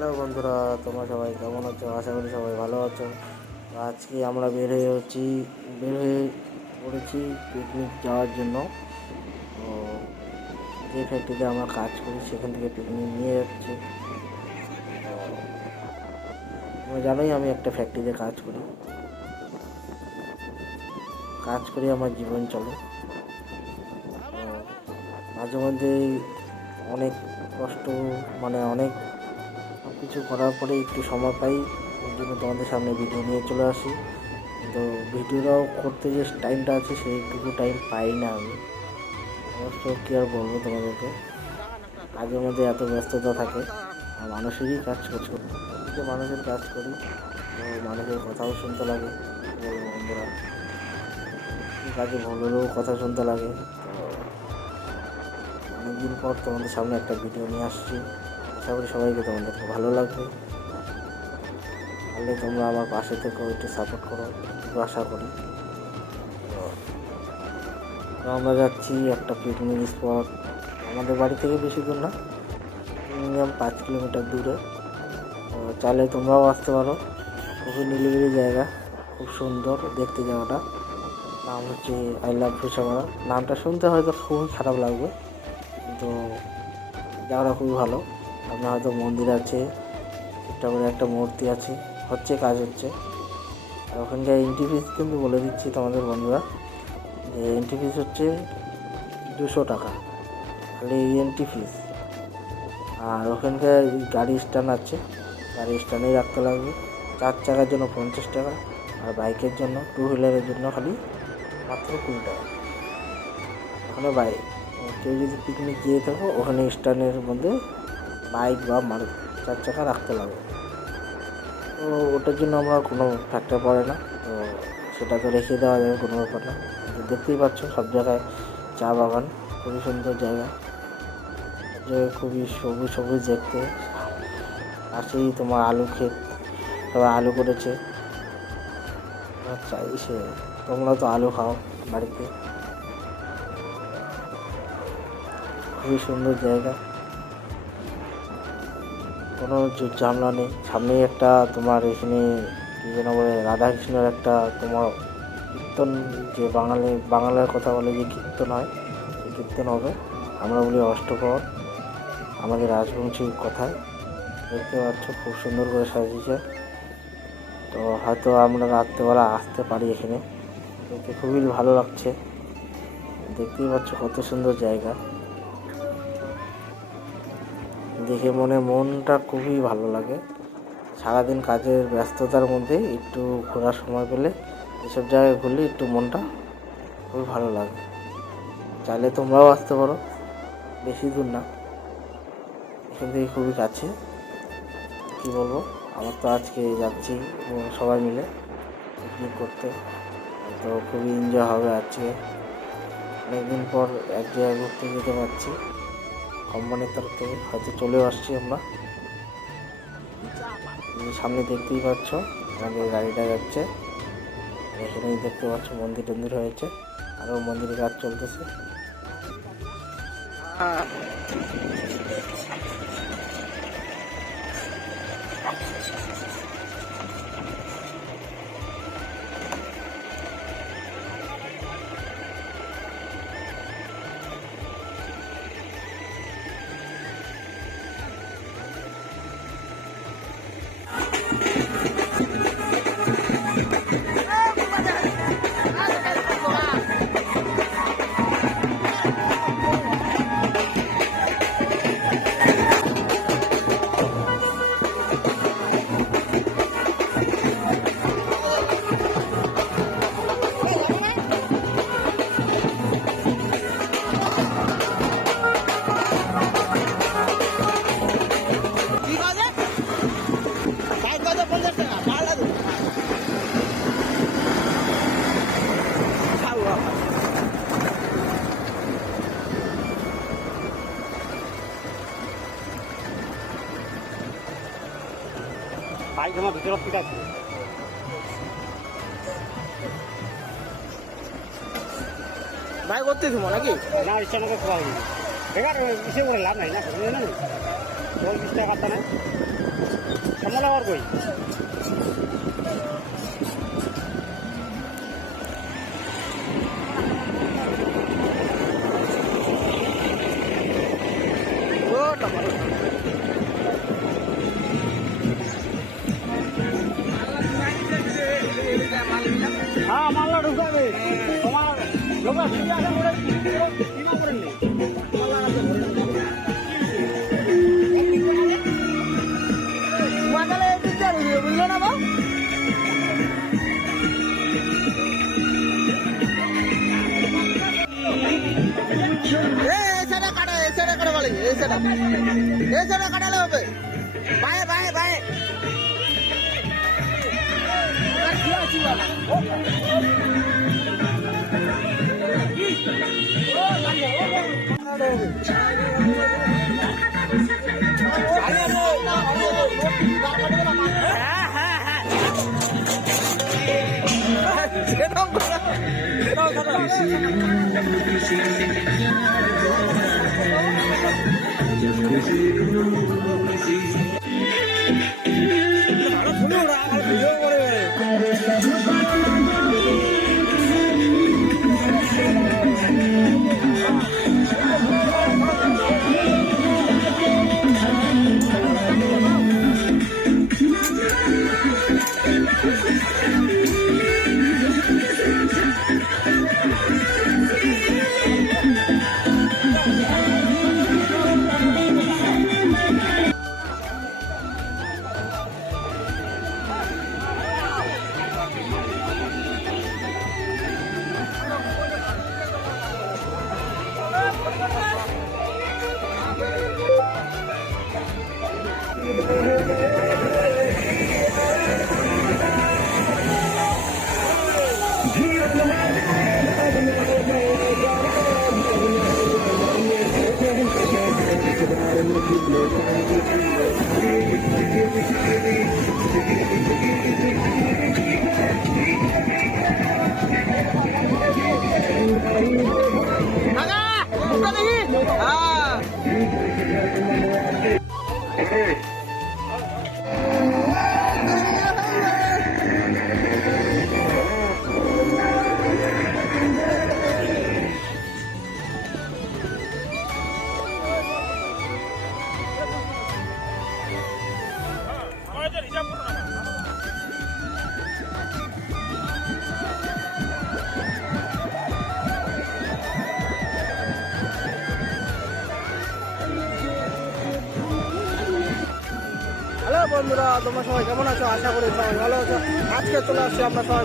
Hello বন্ধুরা, তোমরা সবাই কেমন আছো? আশা করি সবাই ভালো আছো। আজকে আমরা বের হয়ে পড়েছি পিকনিক যাওয়ার জন্য। তো যে ফ্যাক্টরিতে আমরা কাজ করি সেখান থেকে পিকনিক নিয়ে যাচ্ছি। তো তোমরা জানোই আমি একটা ফ্যাক্টরিতে কাজ করি আমার জীবন চলে। তো মাঝে মধ্যে অনেক কষ্ট, অনেক সব কিছু করার পরে একটু সময় পাই, ওই জন্য তোমাদের সামনে ভিডিও নিয়ে চলে আসি। তো ভিডিওটাও করতে যে টাইমটা আছে সেইটুকু টাইম পাই না আমি। অবশ্য কী আর বলবো তোমাদেরকে, কাজের মধ্যে এত ব্যস্ততা থাকে। আর মানুষেরই কাজ করছি, যে মানুষের কাজ করি, তো মানুষের কথাও শুনতে লাগে। বলবো বন্ধুরা, কী কাজে ভুল হলেও কথা শুনতে লাগে। তো অনেকদিন পর তোমাদের সামনে একটা ভিডিও নিয়ে আসছি, আশা করি সবাইকে তোমাদেরকে ভালো লাগবে। তাহলে তোমরা আমার পাশে থেকেও একটু সাপোর্ট করো, একটু আশা করি। তো আমরা যাচ্ছি একটা পিকনিক স্পট, আমাদের বাড়ি থেকে বেশি দূর না, মিনিমাম 5 কিলোমিটার দূরে। তো চাইলে তোমরাও আসতে পারো। খুবই নিরিবিলি জায়গা, খুব সুন্দর দেখতে জায়গাটা। নাম হচ্ছে আই লাভ ফুসামারা। নামটা শুনতে হয়তো খুবই খারাপ লাগবে, কিন্তু জায়গাটা খুবই ভালো। সামনে হয়তো মন্দির আছে, ছোট্ট করে একটা মূর্তি আছে, কাজ হচ্ছে। আর ওখানকার এন্ট্রি ফিস কিন্তু বলে দিচ্ছি তোমাদের বন্ধুরা, যে এন্ট্রি ফিস হচ্ছে 200 টাকা, খালি এন্ট্রি ফিস। আর ওখানকার গাড়ি স্ট্যান্ড আছে, গাড়ি স্ট্যান্ডেই রাখতে লাগবে। 4 চাকার জন্য 50 টাকা, আর বাইকের জন্য, 2 হুইলারের জন্য খালি মাত্র 20 টাকা। ওখানে কেউ যদি পিকনিক গিয়ে থাকো, ওখানে স্ট্যান্ডের মধ্যে বাইক বা 4 চাকা রাখতে লাগবে। তো ওটার জন্য আমরা কোনো ফ্যাক্টর পড়ে না, তো সেটা তো রেখে দেওয়া যাবে, কোনো ব্যাপার না। দেখতেই পাচ্ছ সব জায়গায় চা বাগান, খুবই সুন্দর জায়গা, খুবই সবুজ সবুজ দেখতে। পাশেই তোমার আলু ক্ষেত, সবাই আলু করেছে। চাইছে তোমরা তো আলু খাও বাড়িতে। খুবই সুন্দর জায়গা, কোনো ঝামেলা নেই। সামনেই একটা তোমার এখানে কী যেন বলে, রাধাকৃষ্ণের একটা তোমার কীর্তন, যে বাঙালের কথা বলে যে কীর্তন হয়, সেই কীর্তন হবে। আমরা বলি অষ্টপ্রহর, আমাদের রাজবংশীর কথায়। দেখতে পাচ্ছ খুব সুন্দর করে সাজিয়েছে। তো হয়তো আমরা রাত্রেবেলা আসতে পারি এখানে, দেখতে খুবই ভালো লাগছে। দেখতেই পাচ্ছ কত সুন্দর জায়গা, দেখে মনটা খুবই ভালো লাগে। সারাদিন কাজের ব্যস্ততার মধ্যে একটু ঘোরার সময় পেলে, এসব জায়গায় ঘুরলে একটু মনটা খুবই ভালো লাগে। চাইলে তোমরাও আসতে পারো, বেশি দূর না, এখান থেকে খুবই কাছে। কী বলবো, আমার তো আজকে যাচ্ছি সবাই মিলে পিকনিক করতে, তো খুবই এনজয় হবে আজকে। অনেকদিন পর এক জায়গায় ঘুরতে যেতে পারছি, কোম্পানির তরফ থেকে হয়তো চলেও আসছি আমরা। সামনে দেখতেই পাচ্ছ আমাদের গাড়িটা যাচ্ছে, এখানেই দেখতে পাচ্ছ মন্দির টন্দির হয়েছে, আরও মন্দিরের কাজ চলতেছে। বাইক আমার ভিতরে ঠিক আছে, ভাই করতে দিব নাকি? না ইচ্ছা আমাকে খোয়া হয়ে বেকার ইসে করে লাভ নাই না বুঝলেন না 20 টাকা কাটতে না সামলা আর কই হ্যাঁ মাল্লা ঢুকাবে তোমার লোক ঠিক আছে করে কিনা করেন নি মাতালে একটু চালু দিয়ে বুঝলো না বাবু এসে কাটা বলে এসে কাটালে হবে বায়ে বায়ে বায়ে হ্যালো বন্ধুরা, তোমরা সবাই কেমন আছো? আশা করি সবাই ভালো আছো। আজকে চলে আসছি আমরা সবাই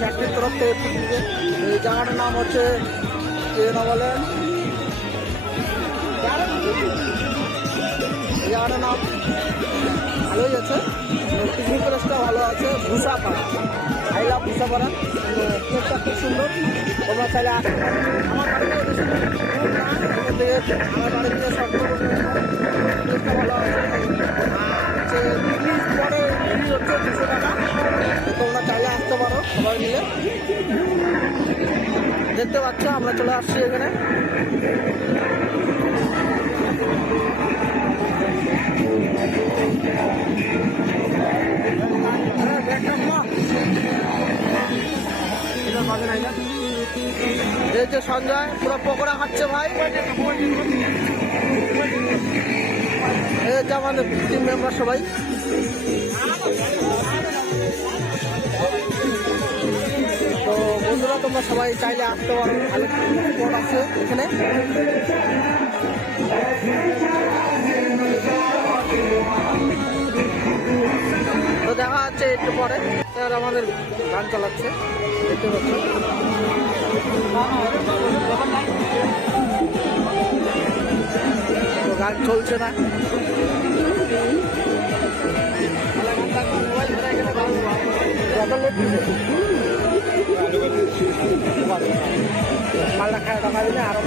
ফ্যাক্টরির তরফ থেকে পিকনিকে। এই জায়গাটার নাম হচ্ছে কে না বলে, এই জায়গাটার নাম ভালোই আছে, পিকনিক প্লেসটা ভালো আছে। ভুষাপাড়া, আই লাভ ভুষাপাড়া। প্লেসটা খুব সুন্দর, তোমরা চাইলে আসতে পারো। আমার বাড়ি থেকে বেশি দূর না, আমার বাড়ি থেকে শর্ট প্লেসটা ভালো আছে। পিকনিক স্পটে হচ্ছে 200 টাকা, তোমরা চাইলে আসতে পারো সবাই মিলে। দেখতে পাচ্ছ আমরা চলে আসছি এখানে। এই যে সঞ্জয় পুরো পকোড়া খাচ্ছে ভাই। এই যে আমাদের টিম মেম্বার সবাই। তো বন্ধুরা, তোমরা সবাই চাইলে আসতে পারো, ভালো স্পট আছে এখানে। তো দেখা যাচ্ছে একটু পরে। স্যার আমাদের গান চালাচ্ছে, দেখতে পাচ্ছ। তো গান চলছে না, মালটা খায় টাকা দিলে আরো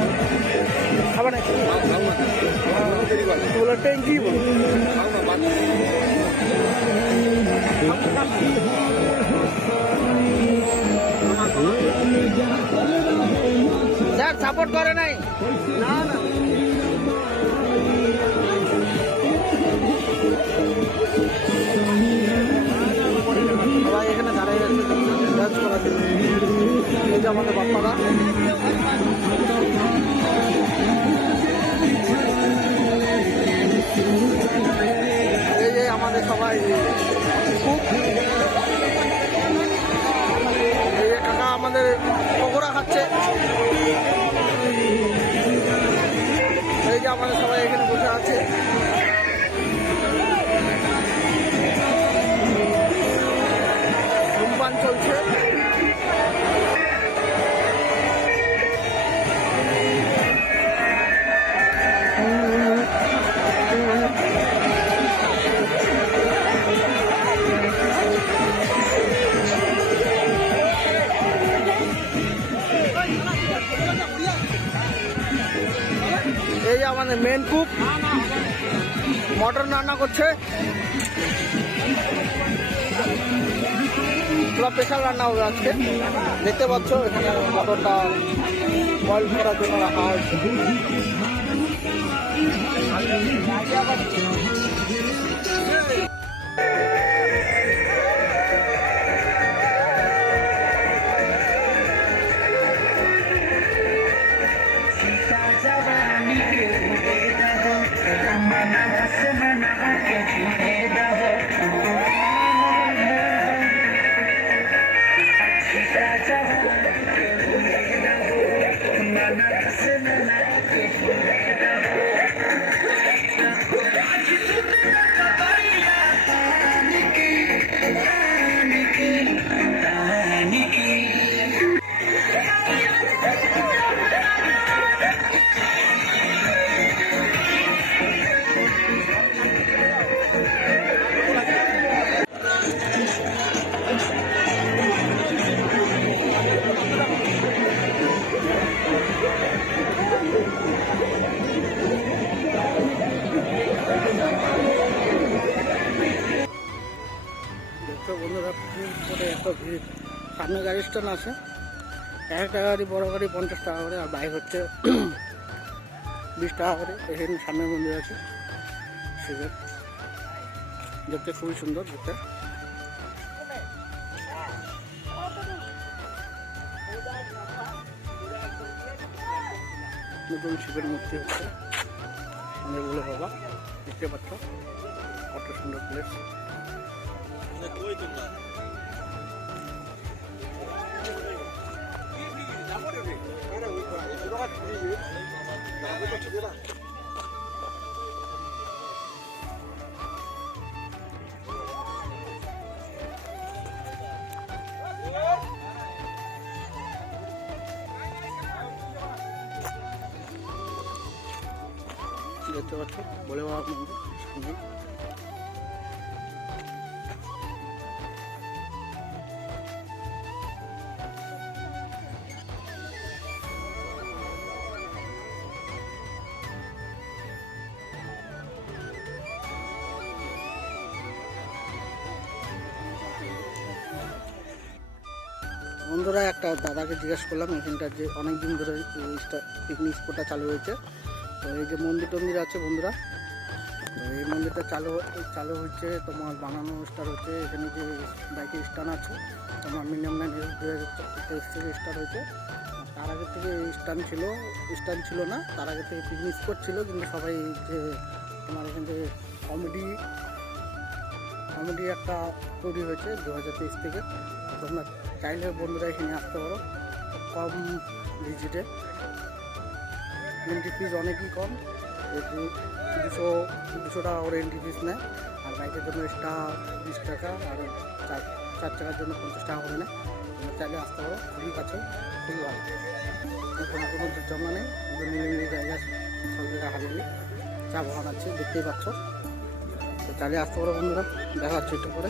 খাবে না, বলে ট্যাঙ্কি স্যার সাপোর্ট করে নাই। না না আমাদের বাপ্পারা। এই যে আমাদের সবাই খুব এই যে কাকা আমাদের পকোড়া খাচ্ছে। এই যে আমাদের সবাই এখানে বসে আছে। ধূমপান চলছে। এই যে আমাদের মেন কুক মটন রান্না করছে। পুরো স্পেশাল রান্না হবে আজকে। দেখতে পাচ্ছ এখানে মটনটা বয়েল করার জন্য রাখা হয়েছে। বন্ধুরা করে এত ভিড়। সামনে গাড়ি স্ট্যান্ড আছে, একটা গাড়ি বড় গাড়ি 50 টাকা করে, আর বাইক হচ্ছে 20 টাকা করে। এখানে সামনে মন্দির আছে, শিবের, দেখতে খুবই সুন্দর দেখতে। নতুন শিবের মূর্তি হচ্ছে আমাদের বলে বাবা, দেখতে পাচ্ছ কত সুন্দর প্লেস। দেখতে পাচ্ছ বলে বাবা মন্দির সামনে। বন্ধুরা একটা দাদাকে জিজ্ঞেস করলাম এখানটার যে অনেক দিন ধরে পিকনিক স্পটটা চালু হয়েছে। তো এই যে মন্দির টন্দির আছে বন্ধুরা, তো এই মন্দিরটা চালু হচ্ছে তোমার বানানো স্টার্ট হচ্ছে। এখানে যে বাইকের স্ট্যান্ড আছে তোমার মিনিমাম 2023 থেকে স্টার্ট হয়েছে। তার আগে থেকে স্ট্যান্ড ছিল না, তার আগে থেকে পিকনিক স্পট ছিল, কিন্তু সবাই যে তোমার এখান থেকে কমেডি একটা তৈরি হয়েছে 2023 থেকে। তোমরা চাইলে বন্ধুরা এখানে আসতে পারো কম ভিজিটে। এন্ট্রি ফিস অনেকই কম, 200 টাকা করে এন্ট্রি ফিস নেয়। আর বাইকের জন্য এক্সট্রা 20 টাকা, আর 4 চাকার জন্য 50 টাকা করে নেয়। তোমরা চাইলে আসতে পারো, খুবই কাছে, খুবই ভালো, কোনো জমা নেই। নিরিবিলি জায়গা, সব জায়গায় হারিয়ে চা বাগান আছে, দেখতেই পাচ্ছ। তো চালিয়ে আসতে পারো বন্ধুরা, দেখা হচ্ছে একটু করে।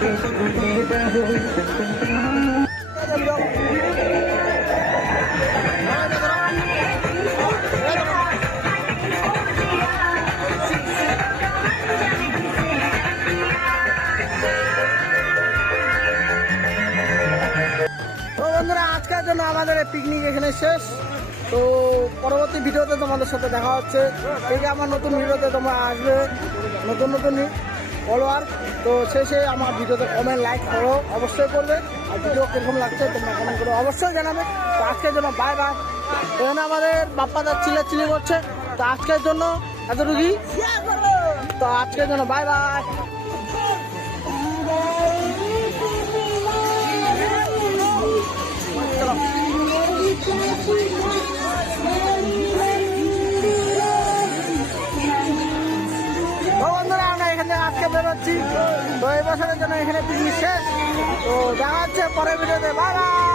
তো বন্ধুরা আজকের জন্য আমাদের পিকনিক এখানে শেষ। তো পরবর্তী ভিডিওতে তোমাদের সাথে দেখা হচ্ছে। ঠিক আমার নতুন ভিডিওতে তোমরা আসবে, নতুন নতুন ফলোয়ার। তো শেষে আমার ভিডিওতে কমেন্ট লাইক করো অবশ্যই করবে। আর ভিডিও কীরকম লাগছে তোমরা কমেন্ট করো অবশ্যই জানাবে। তো আজকের জন্য বাই বাই। তো এখানে আমাদের বাপ্পাদার চিল্লাচিল্লি করছে। তো আজকের জন্য এতটুকুই। তো আজকের জন্য বাই বাই। বন্ধুরা আমরা এখানে আজকে বেরোচ্ছি। তো এই বছরের জন্য এখানে পিকনিক শেষ। তো দেখা হচ্ছে পরের ভিডিওতে। Bye bye.